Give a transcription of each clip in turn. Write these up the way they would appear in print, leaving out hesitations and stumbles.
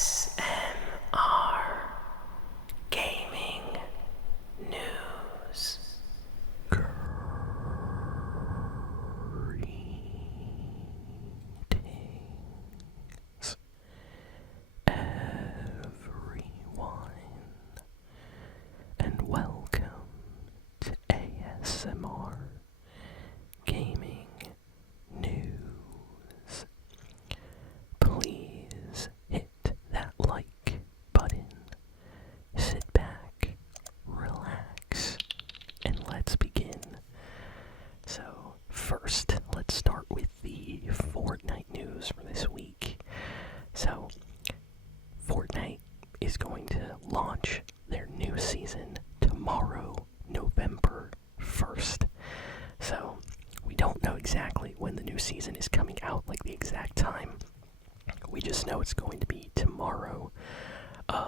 ASMR Gaming News. Greetings, everyone, and welcome to ASMR Gaming News. Please hit that like button, sit back, relax, and let's begin. So, first, let's start with the Fortnite news for this week. So, Fortnite is going to launch their new season tomorrow, November 1st. So, we don't know exactly when the new season is coming out, like the exact time. We just know it's going to be tomorrow.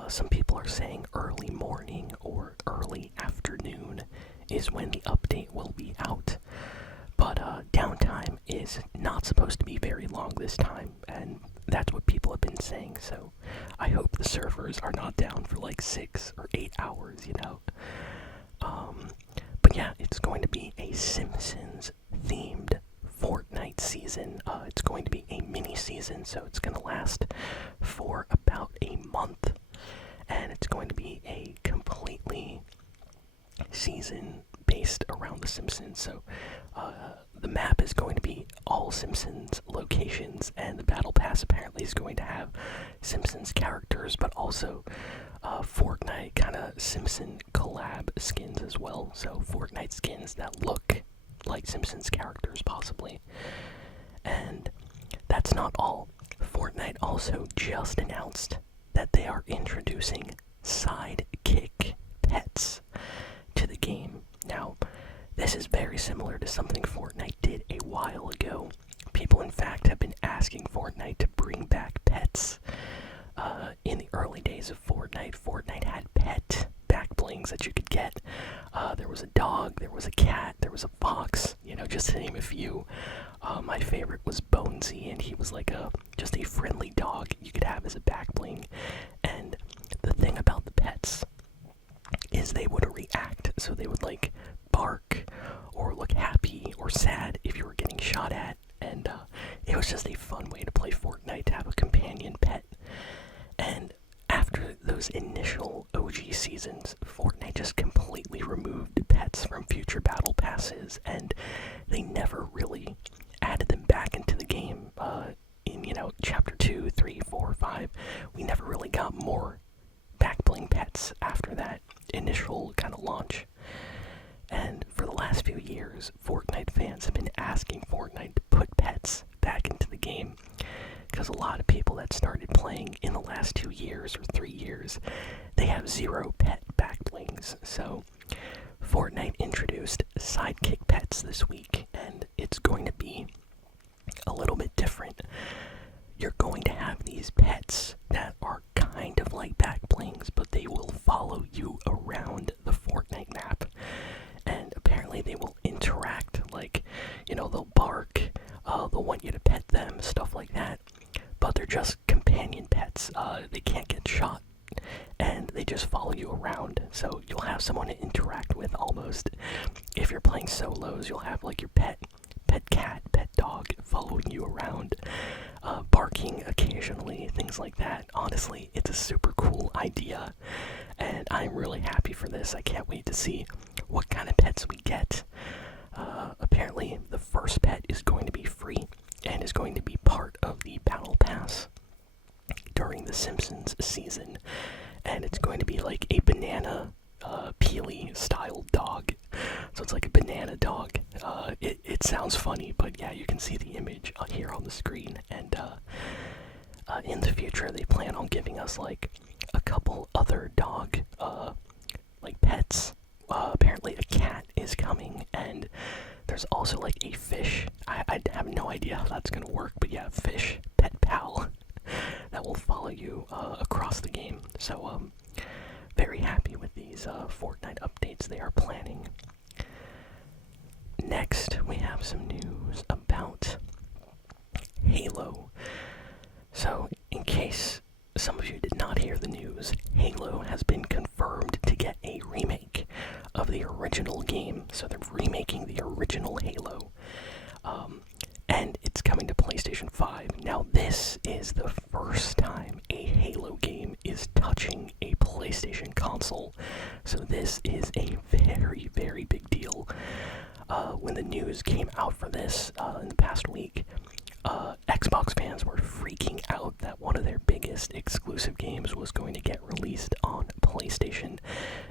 Some people are saying early morning or early afternoon is when the update will be out. But downtime is not supposed to be very long this time, and that's what people have been saying. So I hope the servers are not down for like 6 or 8 hours, you know. But yeah, it's going to be a Simpsons themed Fortnite season. It's going to be a mini season, so it's going to last for about a month, and it's going to be a completely season based around the Simpsons. So the map is going to be all Simpsons locations, and the battle pass apparently is going to have Simpsons characters, but also Fortnite kind of Simpson collab skins as well. So Fortnite skins that look like Simpsons characters possibly. And that's not all. Fortnite also just announced that they are introducing sidekick pets to the game. Now, this is very similar to something Fortnite did a while ago. People, in fact, have been asking Fortnite to bring back pets. In the early days of Fortnite, Fortnite had pet back blings that you could get. There was a dog, there was a cat, there was a fox, you know, just to name a few. My favorite was Bonesy, and he was like just a friendly dog you could have as a back bling. And the thing about the pets is they would react, so they would like bark or look happy or sad if you were getting shot at. And it was just a fun way to play Fortnite, to have a companion pet. And after those initial OG seasons, Fortnite just completely removed pets from future battle passes, and they never really added them back into the game. In, you know, chapter 2, 3, 4, 5, we never really got more backbling pets after that initial kind of launch. And for the last few years, Fortnite fans have been asking Fortnite to put pets back into the game, because a lot of people that started playing in the last 2 years or 3 years, they have 0 pet backblings. So Fortnite introduced sidekick pets this week, and it's going to be a little bit different. You're going to have these pets that are kind of like backblings, but they will follow you around the Fortnite map. And apparently they will interact, like, you know, they'll bark, they'll want you to pet them, stuff like that. But they're just companion pets. They can't get shot, and they just follow you around. So you'll have someone to interact with almost. If you're playing solos, you'll have like your pet cat, pet dog following you around, barking occasionally, things like that. Honestly, it's a super cool idea, and I'm really happy for this. I can't wait to see what kind of pets we get. Apparently, the first pet is going to be free and is going to be part of the battle pass during the Simpsons season, and it's going to be like a banana peely style dog. So it's like a banana dog. It sounds funny, but yeah, you can see the image here on the screen. And in the future, they plan on giving us like a couple other dog like pets. Apparently a cat is coming, and there's also like a fish. I have no idea how that's gonna work, but yeah, fish pet pal that will follow you across the game. So very happy with these Fortnite updates they are planning. Next, we have some news about Halo. So, in case some of you did So they're remaking the original Halo. And it's coming to PlayStation 5. Now, this is the first time a Halo game is touching a PlayStation console. So this is a very, very big deal. When the news came out for this in the past week, Xbox fans were freaking out that one of their biggest exclusive games was going to get released on PlayStation.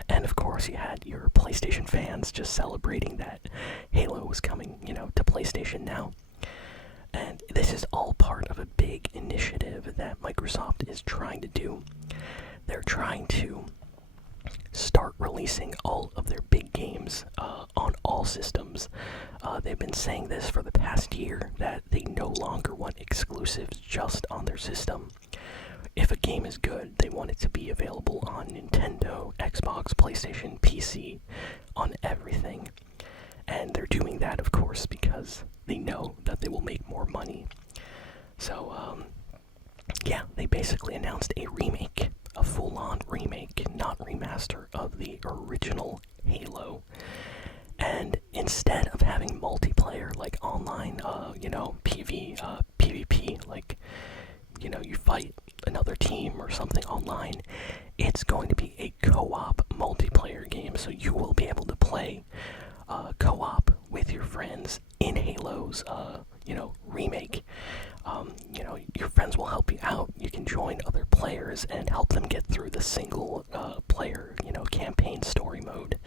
And of course, you had your PlayStation fans just celebrating that Halo was coming, to PlayStation now. And this is all part of a big initiative that Microsoft is trying to do. They're trying to start releasing all of their big games on all systems. They've been saying this for the past year, that they no longer want exclusives just on their system. If a game is good, they want it to be available on Nintendo, Xbox, PlayStation, PC, on everything. And they're doing that, of course, because they know that they will make more money. So, yeah, they basically announced a remake, a full-on remake, not remaster, of the original Halo. And instead of having multiplayer, like online, PvP, like, you fight another team or something online, it's going to be a co-op multiplayer game. So you will be able to play co-op with your friends in Halo's, remake. Your friends will help you out. You can join other players and help them get through the single player, campaign story mode.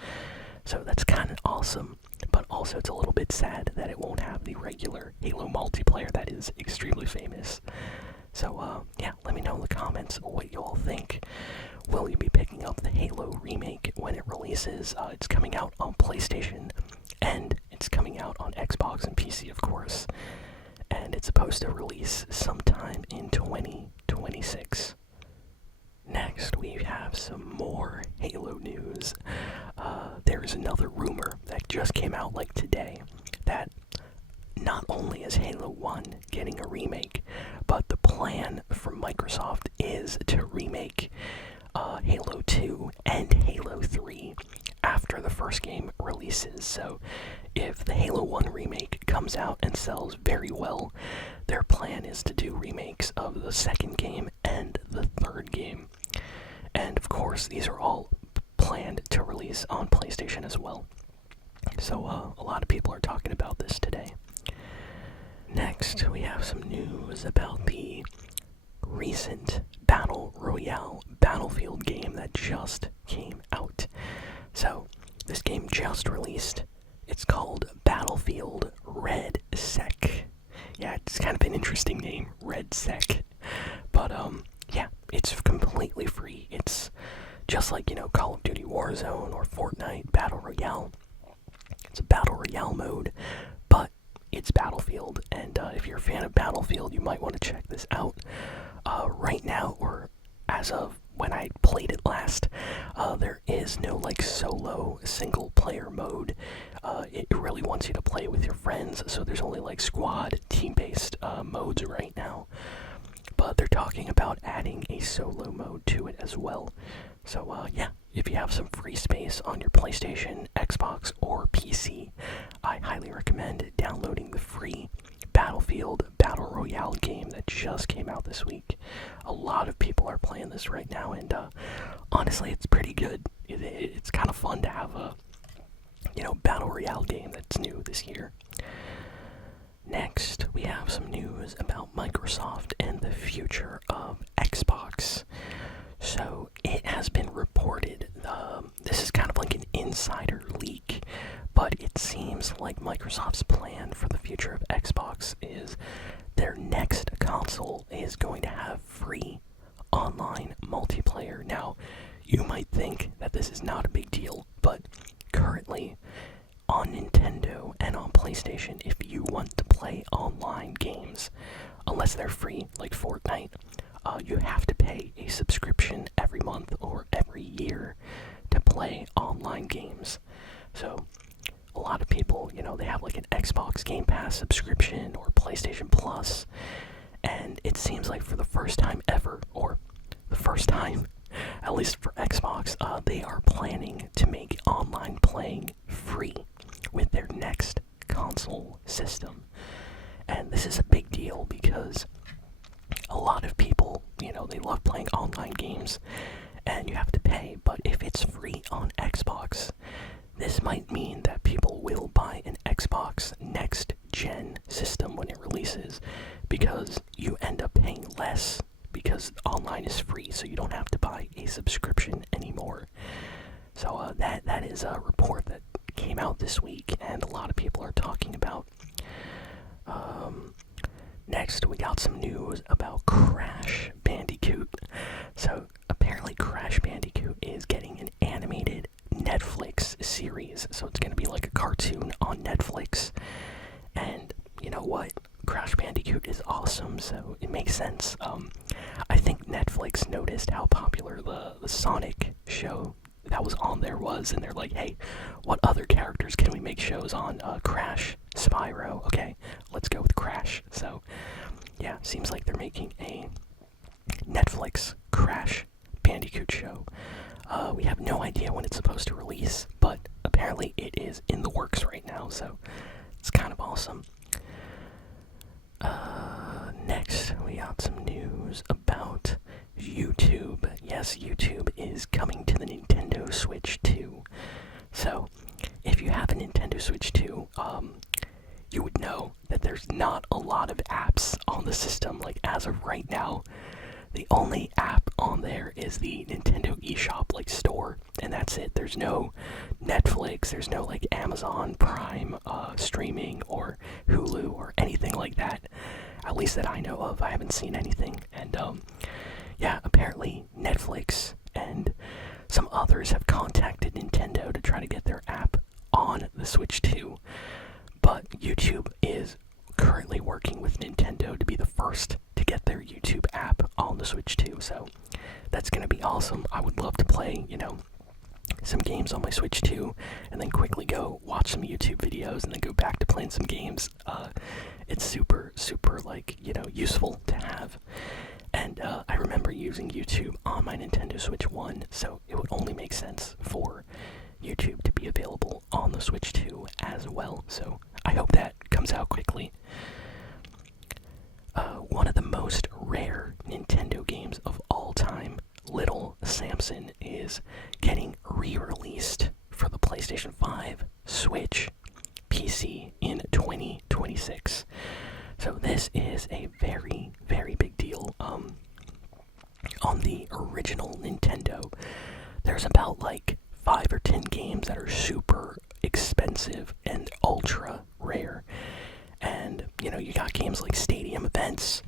So that's kind of awesome, but also it's a little bit sad that it won't have the regular Halo multiplayer that is extremely famous. So, yeah, let me know in the comments what you all think. Will you be picking up the Halo remake when it releases? It's coming out on PlayStation, and it's coming out on Xbox and PC, of course. And it's supposed to release sometime in 2026. Next, we have some more Halo news. There's another rumor that just came out like today, that not only is Halo 1 getting a remake, but the plan from Microsoft is to remake Halo 2 and Halo 3 after the first game releases. So if the Halo 1 remake comes out and sells very well, their plan is to do remakes of the second game and the third game. And of course, these are all planned to release on PlayStation as well. So a lot of people are talking about this today. Next, we have some news about the recent Battle Royale Battlefield game that just came out. So, this game just released. It's called Battlefield Redsec. Yeah, it's kind of an interesting name, Redsec. But, yeah, it's completely free. It's just like, Call of Duty Warzone or Fortnite Battle Royale. It's a Battle Royale mode, but it's Battlefield. And if you're a fan of Battlefield, you might want to check this out. Right now, or as of when I played it last, there is no solo single player mode. It really wants you to play with your friends, so there's only squad team-based modes right now. But they're talking about adding a solo mode to it as well. So yeah, if you have some free space on your PlayStation, Xbox, or PC, I highly recommend downloading the free Battlefield Battle Royale game that just came out this week. A lot of people are playing this right now, and honestly, it's pretty good. It's kind of fun to have a, Battle Royale game that's new this year. Next, we have some news about Microsoft and the future of Xbox. So, it has been reported, this is kind of like an insider leak, but it seems like Microsoft's plan for the future of Xbox is their next console is going to have free online multiplayer. Now, you might think that this is not a big deal, but currently on Nintendo and on PlayStation, if you want to play online games, unless they're free, like Fortnite, you have to pay a subscription every month or every year to play online games. So, a lot of people, they have an Xbox Game Pass subscription or PlayStation Plus, and it seems like for the first time ever, or the first time, at least for Xbox, they are planning to make online playing free. with their next console system. And this is a big deal because a lot of people, they love playing online games and you have to pay, but if it's free on Xbox, this might mean that people will buy an Xbox next gen system when it releases, because you end up paying less because online is free, so you don't have to buy a subscription anymore. So that is a report that came out this week, and a lot of people are talking about. Next, we got some news about Crash Bandicoot. So apparently Crash Bandicoot is getting an animated Netflix series. So it's going to be like a cartoon on Netflix. And you know what? Crash Bandicoot is awesome, so it makes sense. I think Netflix noticed how popular the Sonic show that was on there was, and they're like, hey, what other characters can we make shows on? Crash, Spyro, okay, let's go with Crash. So, yeah, seems like they're making a Netflix Crash Bandicoot show. We have no idea when it's supposed to release, but apparently it is in the works right now, so it's kind of awesome. Next, we got some news about YouTube. Yes, YouTube is coming to the Nintendo Switch 2. So, if you have a Nintendo Switch 2, you would know that there's not a lot of apps on the system. Like, as of right now, the only app on there is the Nintendo eShop, like, store, and that's it. There's no Netflix, there's no, like, Amazon Prime streaming or Hulu or anything like that. At least that I know of. I haven't seen anything. And, yeah, apparently Netflix and some others have contacted Nintendo to try to get their app on the Switch 2. But YouTube is currently working with Nintendo to be the first to get their YouTube app on the Switch 2. So that's going to be awesome. I would love to play, some games on my Switch 2 and then quickly go watch some YouTube videos and then go back to playing some games. It's super, like, useful to have. And I remember using YouTube on my Nintendo Switch 1, so it would only make sense for YouTube to be available on the Switch 2 as well. So I hope that comes out quickly. One of the most rare Nintendo games of all time, Little Samson, is getting re-released for the PlayStation 5, Switch, PC in 2026. So this is a very, very big deal. On the original Nintendo, there's about like 5 or 10 games that are super expensive and ultra rare. And, you got games like Stadium Events.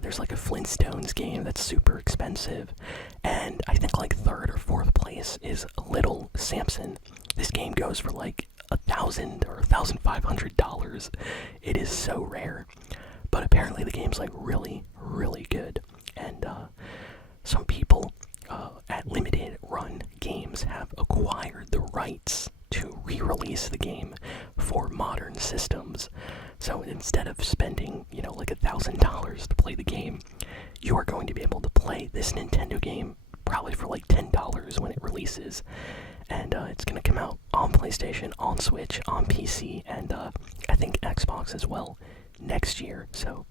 There's like a Flintstones game that's super expensive. And I think like 3rd or 4th place is Little Samson. This game goes for like $1,000 or $1,500. It is so rare. But apparently the game's like really, really good. And some people at Limited Run Games have acquired the rights to re-release the game for modern systems. So instead of spending, like $1,000 to play the game, you are going to be able to play this Nintendo game probably for like $10 when it releases. And it's going to come out on PlayStation, on Switch, on PC, and I think Xbox as well next year. So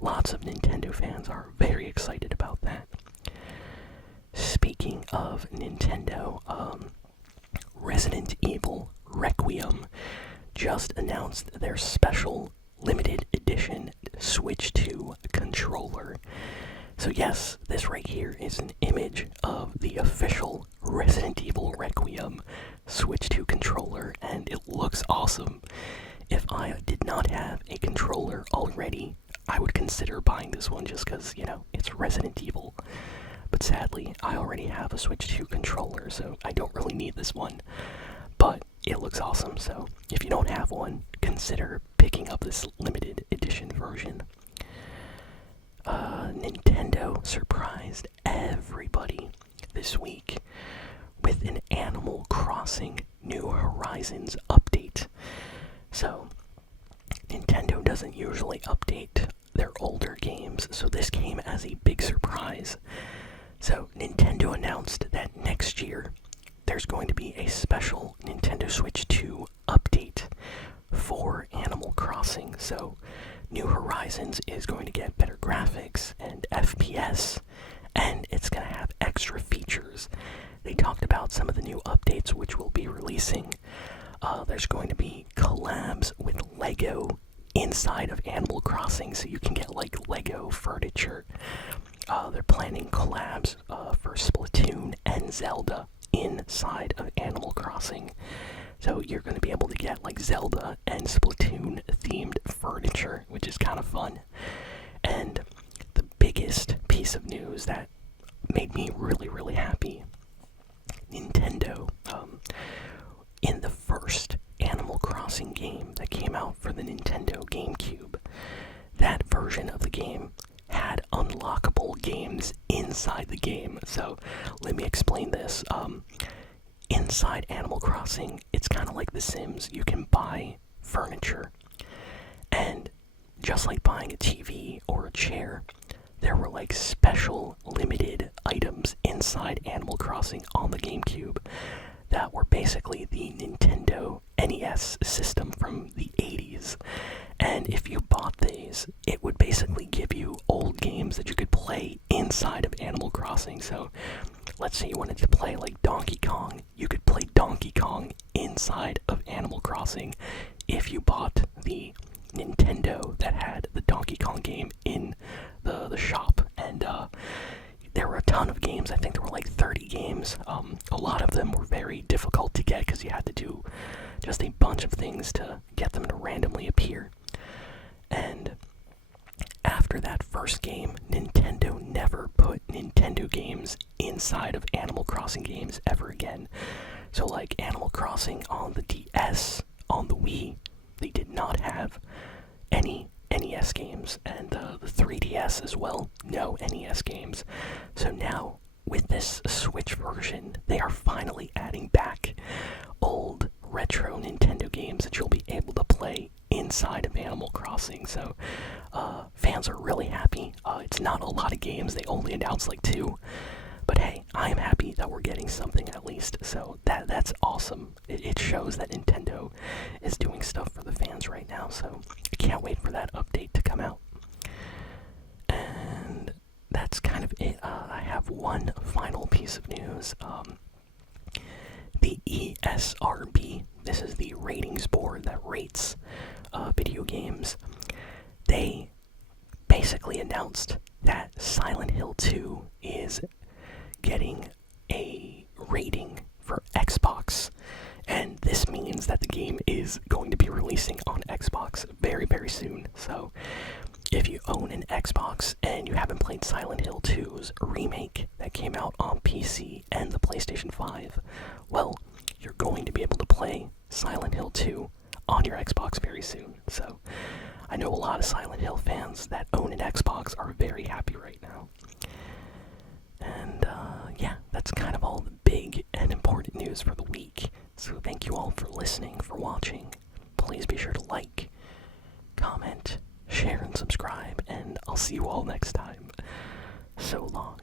lots of Nintendo fans are very excited about that. Speaking of Nintendo, Resident Evil Requiem just announced their special limited edition Switch 2 controller. So yes, this right here is an image of the official Resident Evil Requiem Switch 2 controller, and it looks awesome. If I did not have a controller already, I would consider buying this one just because, it's Resident Evil. But sadly, I already have a Switch 2 controller, so I don't really need this one. But it looks awesome, so if you don't have one, consider picking up this limited edition version. Nintendo surprised everybody this week with an Animal Crossing New Horizons update. So, Nintendo doesn't usually update their older games, so this came as a big surprise. So, Nintendo announced that next year, there's going to be a special Nintendo Switch 2 update. Crossing. So New Horizons is going to get better graphics and FPS, and it's going to have extra features. They talked about some of the new updates which will be releasing. There's going to be collabs with Lego inside of Animal Crossing, so you can get like Lego furniture. They're planning collabs for Splatoon and Zelda inside of Animal Crossing. So you're going to be able to get like Zelda and Splatoon themed furniture, which is kind of fun. And the biggest piece of news that made me really, really happy, Nintendo, in the first Animal Crossing game that came out for the Nintendo GameCube, that version of the game had unlockable games inside the game. So let me explain this. Inside Animal Crossing, it's kind of like The Sims. You can buy furniture, and just like buying a TV or a chair, there were like special limited items inside Animal Crossing on the GameCube that were basically the Nintendo NES system from the 80s. And if you bought these, it would basically give you old games that you could play inside of Animal Crossing. So let's say you wanted to play like Donkey Kong, you could play Donkey Kong inside of Animal Crossing if you bought the Nintendo that had the Donkey Kong game in the shop. And there were a ton of games. I think there were like 30 games. A lot of them were very difficult to get because you had to do just a bunch of things to get them to randomly appear. And after that first game, Nintendo never put Nintendo games inside of Animal Crossing games ever again. So like Animal Crossing on the DS, on the Wii, they did not have any NES games, and the 3DS as well, no NES games. So now, with this Switch version, they are finally adding back old retro Nintendo games that you'll be able to play inside of Animal Crossing. So fans are really happy. It's not a lot of games, they only announced like 2. But hey, I am happy that we're getting something at least, so that's awesome. It shows that Nintendo is doing stuff for the fans right now, so I can't wait for that update to come out. And that's kind of it. I have one final piece of news. The ESRB, this is the ratings board that rates video games, they basically announced that Silent Hill 2 is getting a rating for Xbox, and this means that the game is going to be releasing on Xbox very, very soon. So if you own an Xbox and you haven't played Silent Hill 2's Remake that came out on PC and the PlayStation 5, well, you're going to be able to play Silent Hill 2 on your Xbox very soon. So I know a lot of Silent Hill fans that own an Xbox are very happy right now. And yeah, that's kind of all the big and important news for the week. So thank you all for listening, for watching. Please be sure to like, comment, share, and subscribe, and I'll see you all next time. So long.